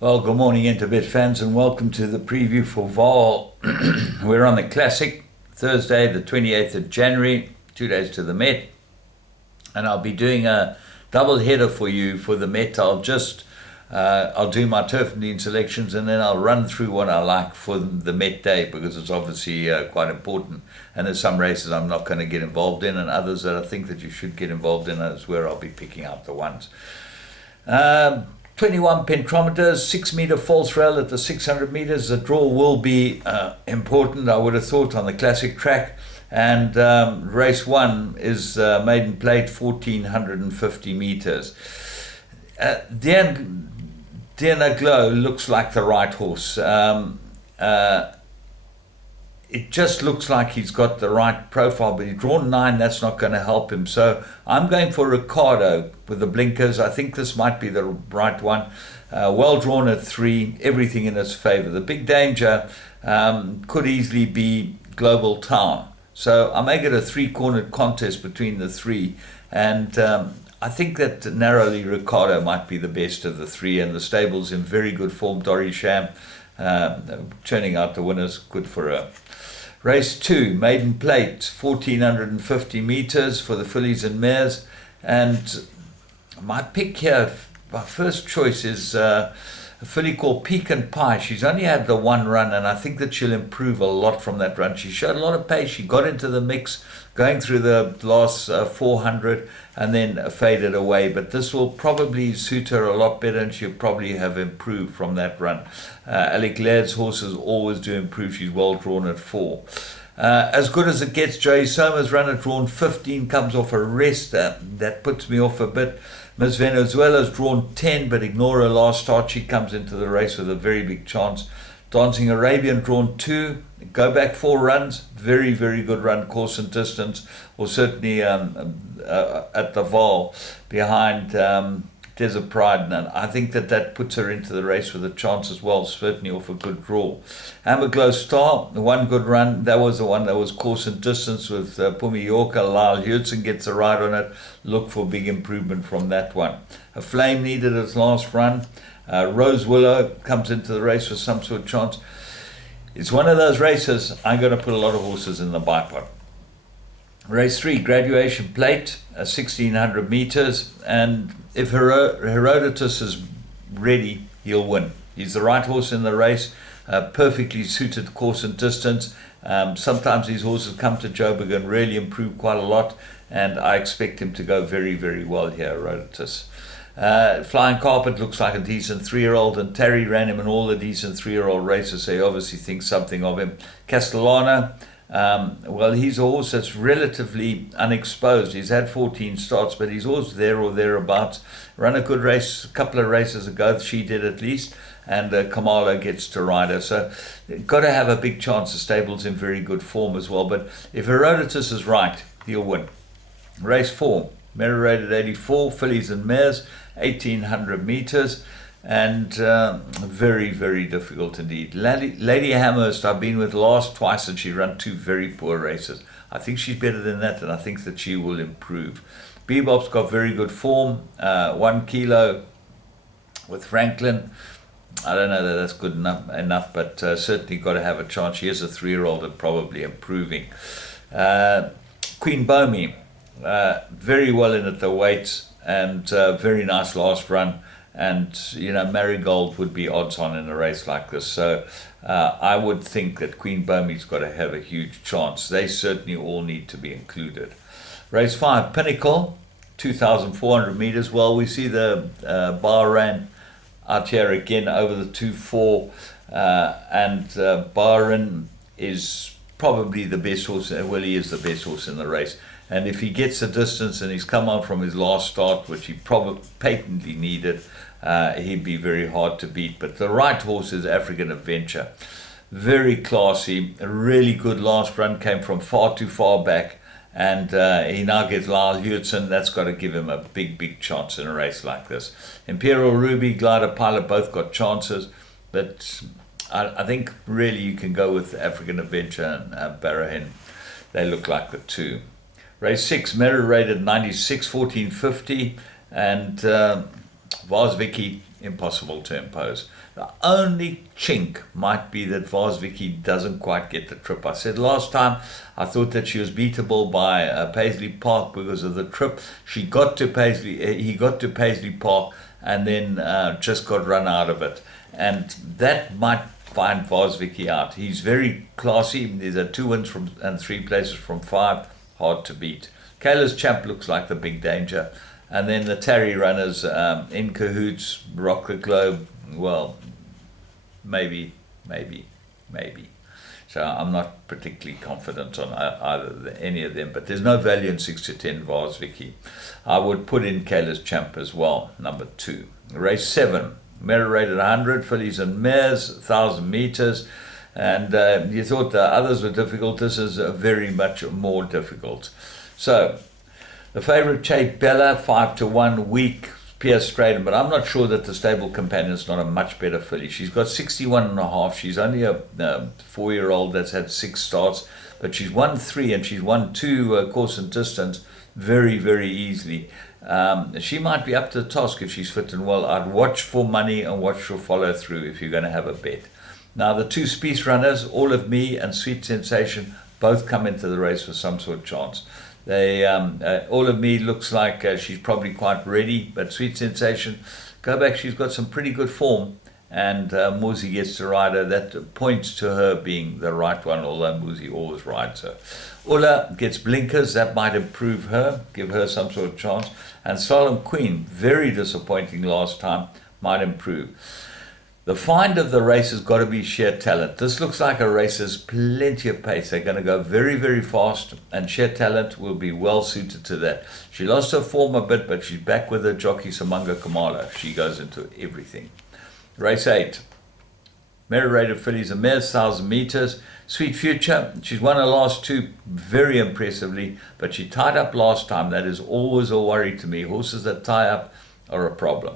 Well, good morning, Interbet fans, and welcome to the preview for Vaal. We're on the Classic, Thursday, the 28th of January, 2 days to the Met, and I'll be doing a double header for you for the Met. I'll do my turf and dean selections, and then I'll run through what I like for the Met day, because it's obviously quite important. And there's some races I'm not going to get involved in, and others that I think that you should get involved in. That's where I'll be picking out the ones. 21 pentrometers, 6 meter false rail at the 600 meters. The draw will be important, I would have thought, on the Classic track. And race one is maiden plate, 1450 meters. Diana Glow looks like the right horse. It just looks like he's got the right profile, but he's drawn 9, that's not going to help him. So I'm going for Ricardo with the blinkers. I think this might be the right one. Well drawn at 3, everything in its favor. The big danger could easily be Global Town. So I make it a 3-cornered contest between the 3. And I think that narrowly Ricardo might be the best of the 3, and the stable's in very good form. Dory Sham churning out the winners, good for her. Race 2, maiden plate, 1450 meters for the fillies and mares. And my pick here, my first choice is a filly called Pecan Pie. She's only had the one run, and I think that she'll improve a lot from that run. She showed a lot of pace. She got into the mix going through the last 400 and then faded away. But this will probably suit her a lot better, and she'll probably have improved from that run. Alec Laird's horses always do improve. She's well drawn at 4. As good as it gets, Joey Soma's run at drawn 15, comes off a rest. That puts me off a bit. Miss Venezuela's drawn 10, but ignore her last start. She comes into the race with a very big chance. Dancing Arabian drawn 2, go back 4 runs. Very, very good run, course and distance, or certainly at the Vaal behind Desert Pride. And I think that puts her into the race with a chance as well, certainly off a good draw. Amberglow Star, the one good run, that was the one that was course and distance with Pumi Yorker. Lyle Hudson gets a ride on it. Look for big improvement from that one. A Flame needed its last run. Rose Willow comes into the race with some sort of chance. It's one of those races I'm going to put a lot of horses in the bipod. Race 3, Graduation Plate, 1600 meters, and if Herodotus is ready, he'll win. He's the right horse in the race, perfectly suited course and distance. Sometimes these horses come to Joburg and really improve quite a lot, and I expect him to go very, very well here, Herodotus. Flying Carpet looks like a decent 3-year-old, and Terry ran him in all the decent 3-year-old races, so he obviously thinks something of him. Castellana, well, he's a horse that's relatively unexposed. He's had 14 starts, but he's always there or thereabouts. Run a good race a couple of races ago, she did at least, and Kamala gets to ride her. So got to have a big chance. The stable's in very good form as well, but if Herodotus is right, he'll win. Race 4, Merit rated 84, fillies and mares, 1800 meters, and very, very difficult indeed. Lady Hamhurst I've been with last twice, and she ran 2 very poor races. I think she's better than that, and I think that she will improve. Bebop's got very good form, 1 kilo with Franklin. I don't know that that's good enough, but certainly got to have a chance. She is a 3-year-old and probably improving. Queen Bomey, very well in at the weights, and very nice last run. And, Marigold would be odds on in a race like this. So I would think that Queen Bomey's got to have a huge chance. They certainly all need to be included. Race 5, Pinnacle, 2,400 meters. Well, we see the bar ran out here again over the 2-4. And Bahrain is probably the best horse. Well, he is the best horse in the race. And if he gets the distance and he's come on from his last start, which he probably patently needed, he'd be very hard to beat. But the right horse is African Adventure. Very classy, a really good last run, came from far too far back, and he now gets Lyle Hudson. That's got to give him a big, big chance in a race like this. Imperial Ruby, Glider Pilot both got chances, but I think really you can go with African Adventure and Barrahin. They look like the two. Race 6, Merit rated 96, 1450, and Vaz Vicky impossible to impose. The only chink might be that Varsvicki doesn't quite get the trip. I said last time I thought that she was beatable by Paisley Park because of the trip. He got to Paisley Park and then just got run out of it. And that might find Varsvicki out. He's very classy. There's 2 wins and 3 places from 5. Hard to beat. Kayla's Champ looks like the big danger. And then the Tarry runners, In Cahoots, Rock the Globe, well, maybe. So I'm not particularly confident on any of them, but there's no value in 6 to 10 Varsvicki. I would put in Kayla's Champ as well, number 2. Race 7, Mirror rated 100, fillies and mares, 1,000 meters. And you thought the others were difficult. This is very much more difficult. So, the favourite, Che Bella, 5 to 1, weak, Pierce Straden, but I'm not sure that the Stable Companion's not a much better filly. She's got 61.5. She's only a 4-year-old that's had 6 starts, but she's won 3 and she's won 2 course and distance very, very easily. She might be up to the task if she's fit and well. I'd watch for money and watch for follow through if you're going to have a bet. Now, the 2 Spieth runners, All of Me and Sweet Sensation, both come into the race with some sort of chance. They All of Me looks like she's probably quite ready, but Sweet Sensation, go back, she's got some pretty good form, and Muzi gets to ride her. That points to her being the right one, although Muzi always rides her. Ulla gets blinkers, that might improve her, give her some sort of chance. And Solemn Queen, very disappointing last time, might improve. The find of the race has got to be sheer talent. This looks like a race has plenty of pace. They're going to go very, very fast, and sheer talent will be well suited to that. She lost her form a bit, but she's back with her jockey Samanga Kamala. She goes into everything. Race 8. Merit rated fillies and mares, 1,000 meters. Sweet Future, she's won her last 2 very impressively, but she tied up last time. That is always a worry to me. Horses that tie up are a problem.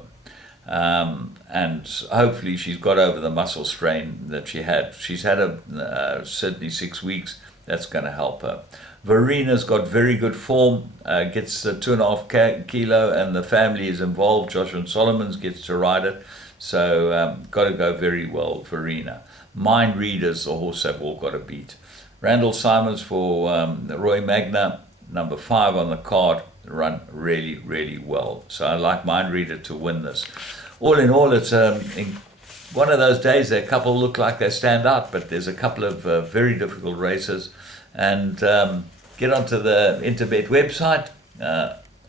And hopefully she's got over the muscle strain that she had. She's had certainly 6 weeks. That's going to help her. Verena's got very good form, gets 2.5 kilo, and the family is involved. Joshua Solomons gets to ride it, so got to go very well, Verena. Mind Readers, the horse have all got to beat. Randall Simons for Roy Magna, number 5 on the card, run really, really well. So I like Mind Reader to win this. All in all, it's one of those days that a couple look like they stand out, but there's a couple of very difficult races. And get onto the Interbet website,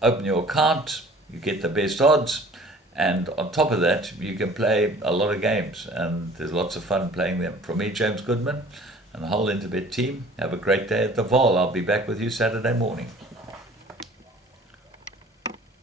open your account, you get the best odds, and on top of that, you can play a lot of games, and there's lots of fun playing them. From me, James Goodman, and the whole Interbet team, have a great day at the Vaal. I'll be back with you Saturday morning.